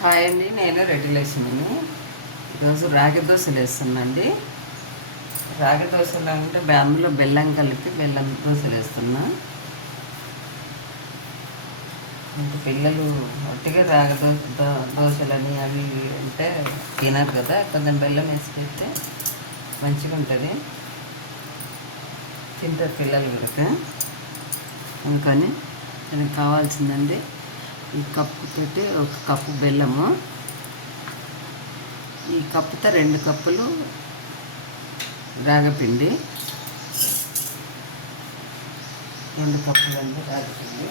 Hi అండి, నేను రెడ్డి లేసినాను. ఈరోజు రాగి దోశలు వేస్తున్నాండి. రాగి దోశలు అంటే అందులో బెల్లం కలిపి బెల్లం దోశలు వేస్తున్నా. ఇంకా పిల్లలు ఒట్టిగా రాగి దోశలని అవి ఇవి అంటే తినరు కదా, కొంచెం బెల్లం వేసి పెడితే మంచిగా ఉంటుంది, తింటారు పిల్లలు కూడా. అందుకని దానికి కావాల్సిందండి ఈ కప్పు పెట్టి ఒక కప్పు బెల్లము, ఈ కప్పుతో 2 కప్పులు రాగపిండి, 2 కప్పులు అండి రాగపిండి.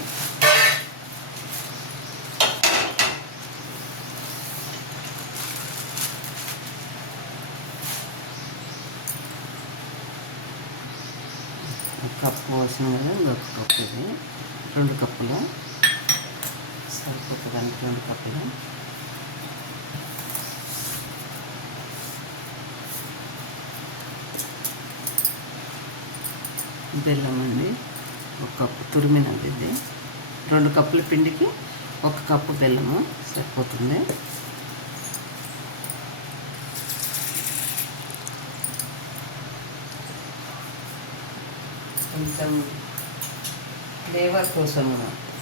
కప్పు పోసిన కదా, ఇంకొక కప్పు ఇది 2 కప్పులు సరిపోతుందండి. 2 కప్పులు బెల్లం అండి, 1 కప్పు తురిమినది ఇది. 2 కప్పుల పిండికి 1 కప్పు బెల్లము సరిపోతుంది. కొంచెం ఫ్లేవర్ కోసం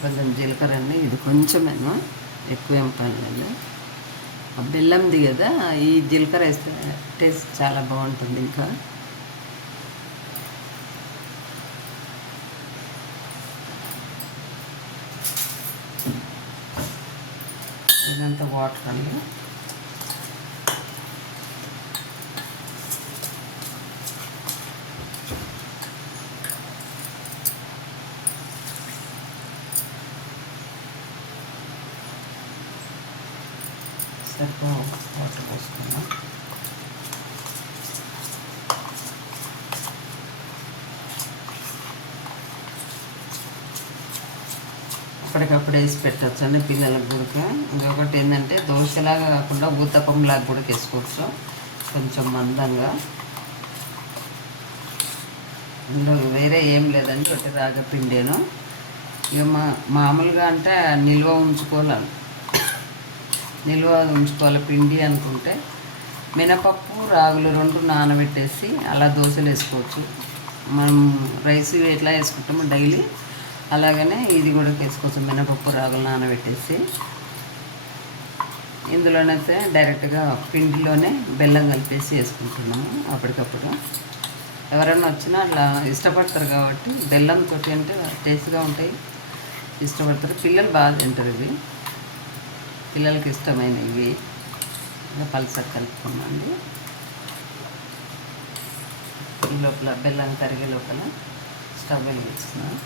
కొంచెం జీలకర్ర అండి, ఇది కొంచెమేమో, ఎక్కువేం పర్లేదు. ఆ బెల్లంది కదా, ఈ జీలకర్ర వేస్తే టేస్ట్ చాలా బాగుంటుంది. ఇంకా ఇదంతా వాటర్ అండి. సరిపో వాటర్ పోసుకున్నాం. అప్పటికప్పుడు వేసి పెట్టచ్చు అండి పిల్లలకు కూడా. ఇంకొకటి ఏంటంటే దోశలాగా కాకుండా ఊతప్పంలాగా కూడా వేసుకోవచ్చు, కొంచెం మందంగా. ఇందులో వేరే ఏం లేదండి, ఒకటి రాగపిండేను. ఇక మామూలుగా అంటే నిల్వ ఉంచుకోవాలి పిండి అనుకుంటే మినపప్పు రాగులు 2 నానబెట్టేసి అలా దోశలు వేసుకోవచ్చు. మనం రైస్ ఎట్లా వేసుకుంటామో డైలీ అలాగనే ఇది కూడా వేసుకోవచ్చు. మినపప్పు రాగులు నానబెట్టేసి ఇందులోనైతే డైరెక్ట్గా పిండిలోనే బెల్లం కలిపేసి వేసుకుంటున్నాము అప్పటికప్పుడు. ఎవరైనా వచ్చినా అట్లా ఇష్టపడతారు కాబట్టి బెల్లంతో అంటే టేస్ట్గా ఉంటాయి, ఇష్టపడతారు. పిల్లలు బాగా తింటారు ఇవి, పిల్లలకి ఇష్టమైనవి. పల్సర్ కలుపుకున్నాండి. ఈ లోపల బెల్లం కరిగే లోపల స్టవ్ వెలిగిస్తున్నాను.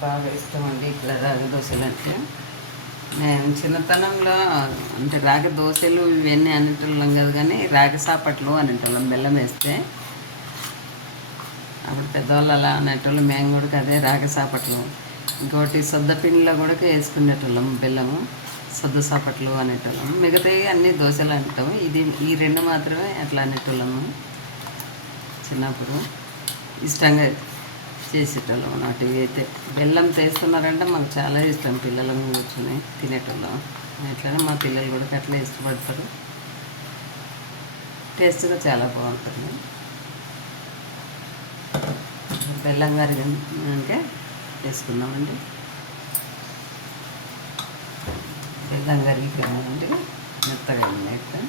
బాగా ఇష్టం అండి ఇట్లా రాగి దోశలు అంటే. నేను చిన్నతనంలో అంటే రాగి దోశలు ఇవన్నీ అనేటోళ్ళం కదా, కానీ రాగి సాపట్లు అనేటోళ్ళం బెల్లం వేస్తే. అప్పుడు పెద్దవాళ్ళు అలా అనేటోళ్ళు, మేము కూడా అదే రాగి సాపట్లు. ఇంకోటి సొద్దపిండిలో కూడా వేసుకునేటోళ్ళం బెల్లము, సొద్ద సాపట్లు అనేటోళ్ళము. మిగతావి అన్నీ దోశలు అంటాము, ఈ 2 మాత్రమే అట్లా అనేటోళ్ళము. చిన్నప్పుడు ఇష్టంగా చేసేటోళ్ళం అన్నట్టు. ఇవి అయితే బెల్లం చేస్తున్నారంటే మాకు చాలా ఇష్టం, పిల్లలను కూర్చొని తినేటోళ్ళం. అట్లనే మా పిల్లలు కూడా అట్లా ఇష్టపడతారు, టేస్ట్గా చాలా బాగుంటుంది. బెల్లం కరిగినాక వేసుకుందామండి. బెల్లం కరిగిపోయిందండి, మెత్తగా అయితే.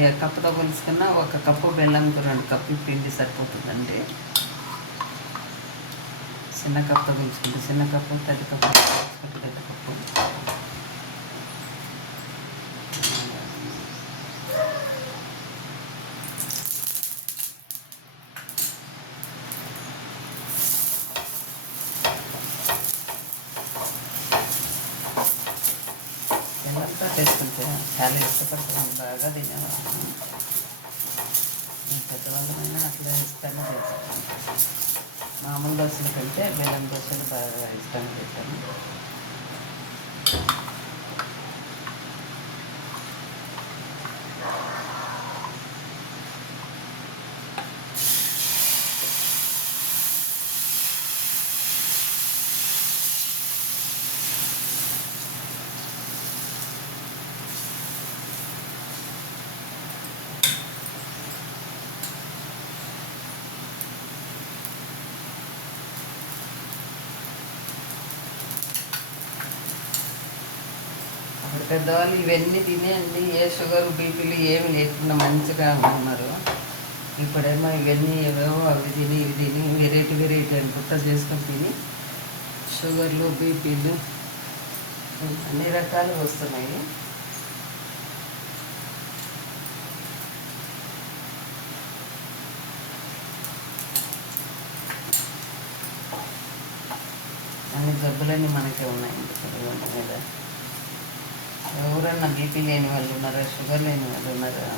ఏ కప్పుతో కొలుసుకున్నా 1 కప్పు బెల్లంకు 2 కప్పులు పిండి సరిపోతుందండి. చిన్న కప్పుతో కొలుసుకుంటే చిన్న కప్పు, పెద్ద కప్పు కొలుసుకుంటే పెద్ద కప్పు. చాలా ఇష్టపడతాను, బాగా తినేవాళ్ళం. పెద్దవాళ్ళమైనా అట్లా ఇష్టంగా చేస్తాను. మామూలు దోశల కంటే బెల్లం దోశలు బాగా ఇష్టంగా చేస్తాను. అప్పుడు పెద్దవాళ్ళు ఇవన్నీ తిని అన్ని ఏ షుగర్ బీపీలు ఏమి లేకుండా మంచిగా ఉన్నారు. ఇప్పుడేమో ఇవన్నీ ఏవేవో అవి తిని ఇవి తిని వెరైటీ వెరైటీ అని కొత్త చేసుకొని తిని షుగర్లు బీపీలు అన్ని రకాలు వస్తున్నాయి. అన్ని జబ్బులన్నీ మనకే ఉన్నాయి మీద. ఎవరన్నా బీపీ లేని వాళ్ళు ఉన్నారా, షుగర్ లేని వాళ్ళు ఉన్నారా?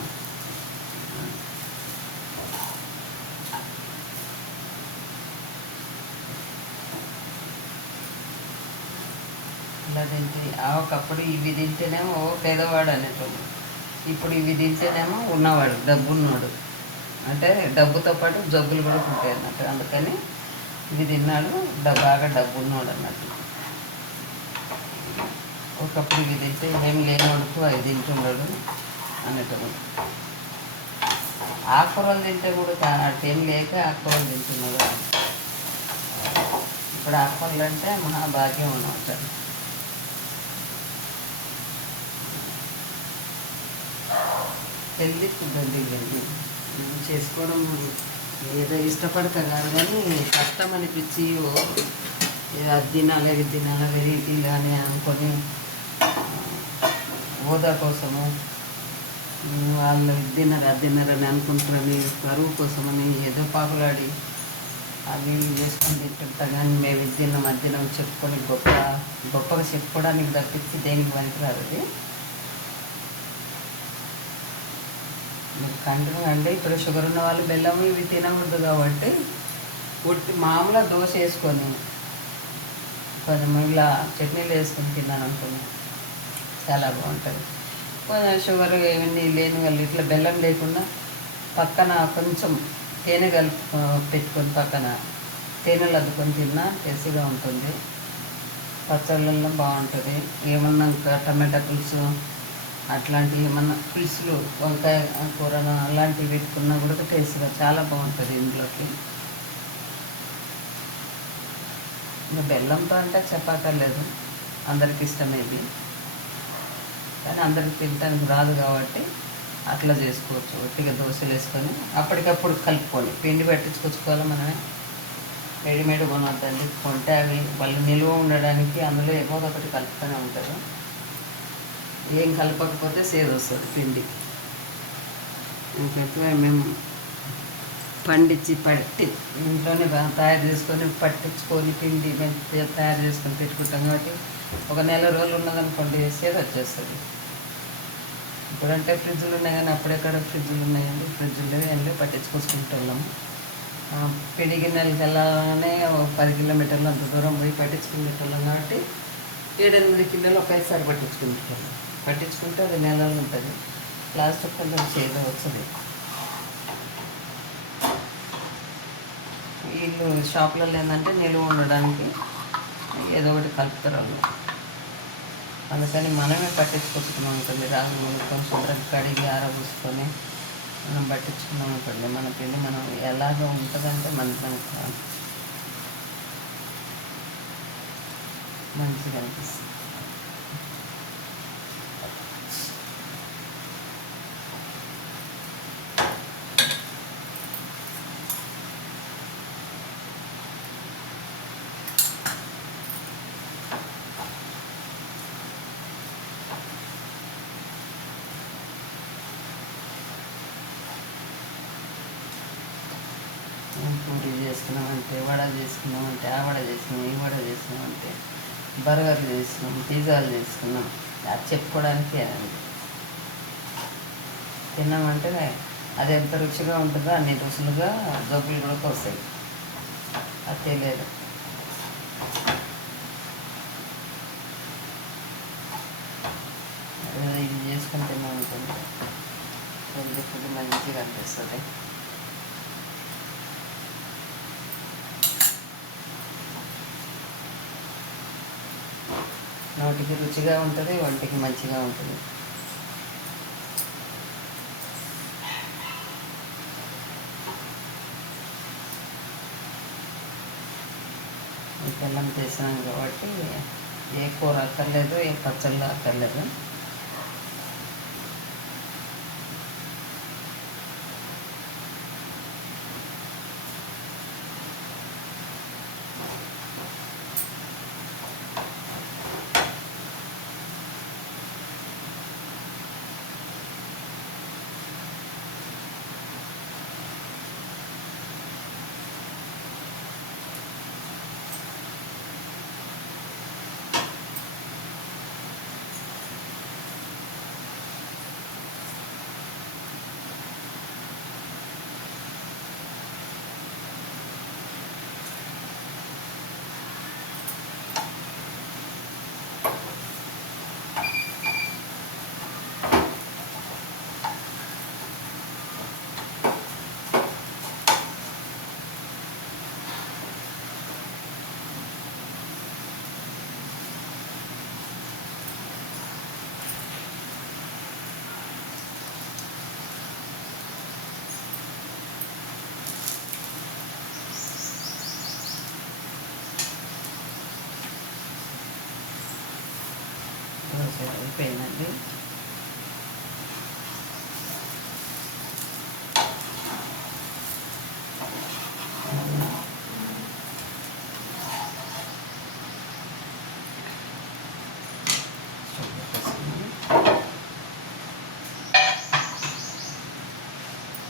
ఇలా తింటే ఒకప్పుడు ఇవి తింటేనేమో పేదవాడు అనేటోడు, ఇప్పుడు ఇవి తింటేనేమో ఉన్నవాడు, డబ్బు ఉన్నాడు. అంటే డబ్బుతో పాటు జబ్బులు కూడా ఉంటాయి అన్నట్టు. అందుకని ఇవి తిన్నాడు, బాగా డబ్బు ఉన్నాడు అన్నట్టు. ఒకప్పుడు ఇవి తింటే ఏమి లేనివాడుకు అవి తింటున్నాడు అనేటోడు. ఆకుకూరలు తింటే కూడా అటేం లేక ఆకుకూరలు తింటున్నాడు. ఇప్పుడు ఆకుకూరలు అంటే మహాభాగ్యం అన్నమాట. హెల్దీ ఫుడ్ అంటే ఇవన్నీ చేసుకోవడం ఏదో ఇష్టపడతా కాదు, కానీ కష్టం అనిపించి అది తినాలి ఇది తినాలి వెరైటీలు కానీ అనుకొని హోదా కోసము వాళ్ళు ఇది తిన్నారు అది తిన్నారని అనుకుంటారని బరువు కోసమని ఏదో పాకులాడి అవి చేసుకొని తింటుంటా. కానీ మేము ఇది తిన్నాం అది తిన్నాం చెప్పుకొని గొప్పగా చెప్పుకోవడానికి తప్పించి దేనికి పనికిరాదు. అది మీరు కంటిన్యూ అంటే ఇప్పుడు షుగర్ ఉన్న వాళ్ళు బెల్లం ఇవి తినకూడదు కాబట్టి మామూలుగా దోశ వేసుకొని కొంచెం ఇలా చట్నీలు వేసుకొని తిన్నాను అనుకున్నాను, చాలా బాగుంటుంది. కొంచెం షుగర్ ఏమన్నీ లేని వాళ్ళు ఇట్లా బెల్లం లేకుండా పక్కన కొంచెం తేనె పెట్టుకొని పక్కన తేనెలు అద్దుకొని తిన్నా టేస్టీగా ఉంటుంది. పచ్చళ్ళల్లో బాగుంటుంది. ఏమన్నా ఇంకా టమాటా పులుసు అట్లాంటివి ఏమన్నా పులుసులు వంకాయ కూరను అలాంటివి పెట్టుకున్నా కూడా టేస్ట్గా చాలా బాగుంటుంది ఇంట్లోకి. ఇంకా బెల్లంతో అంటే చెప్పక్కర్లేదు, అందరికి ఇష్టమేది. కానీ అందరికి తినడానికి రాదు కాబట్టి అట్లా చేసుకోవచ్చు. ఒట్టిగా దోశలు వేసుకొని అప్పటికప్పుడు కలుపుకొని పిండి పట్టించుకొచ్చుకోవాలి మనమే, రెడీమేడ్ కొనొద్దండి. కొంటే అవి వాళ్ళు నిలువ ఉండడానికి అందులో ఏదో ఒకటి కలుపుతూనే ఉంటారు. ఏం కలపకపోతే సేదు వస్తుంది పిండి. ఇంకెక్కువ మేము పండించి పట్టి ఇంట్లోనే తయారు చేసుకొని పట్టించుకొని పిండి తయారు చేసుకొని పెట్టుకుంటాం కాబట్టి ఒక నెల రోజులు ఉన్నదనుకోండి సేద వచ్చేస్తుంది. ఇప్పుడంటే ఫ్రిడ్జ్లు ఉన్నాయి, కానీ అప్పుడెక్కడ ఫ్రిడ్జ్లు ఉన్నాయండి? ఫ్రిడ్జ్లో ఏంటో పట్టించుకొచ్చుకుంటున్నాము. పిండి గిన్నెలకి వెళ్ళాలనే 10 కిలోమీటర్లు అంత దూరం పోయి పట్టించుకునేటోళ్ళం కాబట్టి 7-8 కిలోలు ఒకేసారి పట్టించుకుంటే అది నెలలు ఉంటుంది. లాస్ట్ కొంచెం సేద వస్తుంది. వీళ్ళు షాపులలో ఏంటంటే నిలువ ఉండడానికి ఏదో ఒకటి కలుపుతారు వాళ్ళు. అందుకని మనమే పట్టించుకొచ్చుకున్నాం అనుకోండి, రాగి మొత్తం శుభ్రంగా కడిగి ఆరబూసుకొని మనం పట్టించుకున్నాం అనుకోండి, మన పిండి మనం ఎలాగో ఉంటుందంటే మనకు మంచిగా అనిపిస్తుంది. పూరి చేసుకున్నామంటే, వడ చేసుకున్నామంటే, ఆ వడ చేసుకున్నాం, ఈ వడ చేసుకున్నామంటే, బర్గర్లు చేసుకున్నాం, పిజ్జాలు చేసుకున్నాం. అది చెప్పుకోవడానికి తిన్నామంటే అది ఎంత రుచిగా ఉంటుందో అన్ని రుచులుగా జబ్బులు కూడా వస్తాయి. అది తెలియదు. ఇది చేసుకొని తిన్నామనుకోండి హెల్తీ ఫుడ్ మంచిగా అనిపిస్తుంది. నోటికి రుచిగా ఉంటుంది, ఒంటికి మంచిగా ఉంటుంది. బెల్లం చేసినాం కాబట్టి ఏ కూర అక్కర్లేదు, ఏ పచ్చళ్ళు అక్కర్లేదు. అయిపోయిందండి.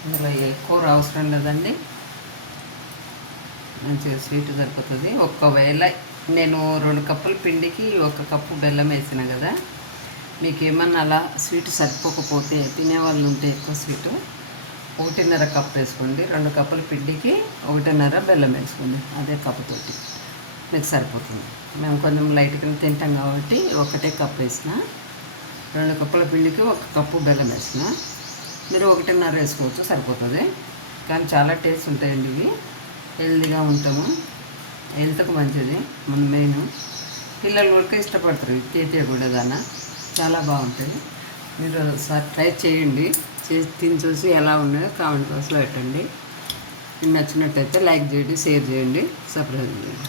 ఇందులో ఎక్కువ అవసరం లేదండి, మంచిగా స్వీట్ సరిపోతుంది. ఒకవేళ నేను 2 కప్పుల పిండికి 1 కప్పు బెల్లం వేసిన కదా, మీకు ఏమన్నా అలా స్వీట్ సరిపోకపోతే, తినేవాళ్ళు ఉంటే ఎక్కువ స్వీటు 1.5 కప్పు వేసుకోండి. 2 కప్పుల పిండికి 1.5 బెల్లం వేసుకోండి. అదే కప్పుతోటి మీకు సరిపోతుంది. మేము కొంచెం లైట్గా తింటాం కాబట్టి 1 కప్పు వేసిన. 2 కప్పుల పిండికి 1 కప్పు బెల్లం వేసిన. మీరు 1.5 వేసుకోవచ్చు, సరిపోతుంది. కానీ చాలా టేస్ట్ ఉంటాయండి ఇవి. హెల్తీగా ఉంటాము, హెల్త్కి మంచిది. మన మెయిన్ పిల్లలు కూడా ఇష్టపడతారు తీతే కూడా దాన్ని. చాలా బాగుంటుంది. మీరు ఒకసారి ట్రై చేయండి, తిని చూసి ఎలా ఉన్నాయో కామెంట్ బాక్స్లో పెట్టండి. మీకు నచ్చినట్టయితే లైక్ చేయండి, షేర్ చేయండి, సబ్స్క్రైబ్ చేయండి.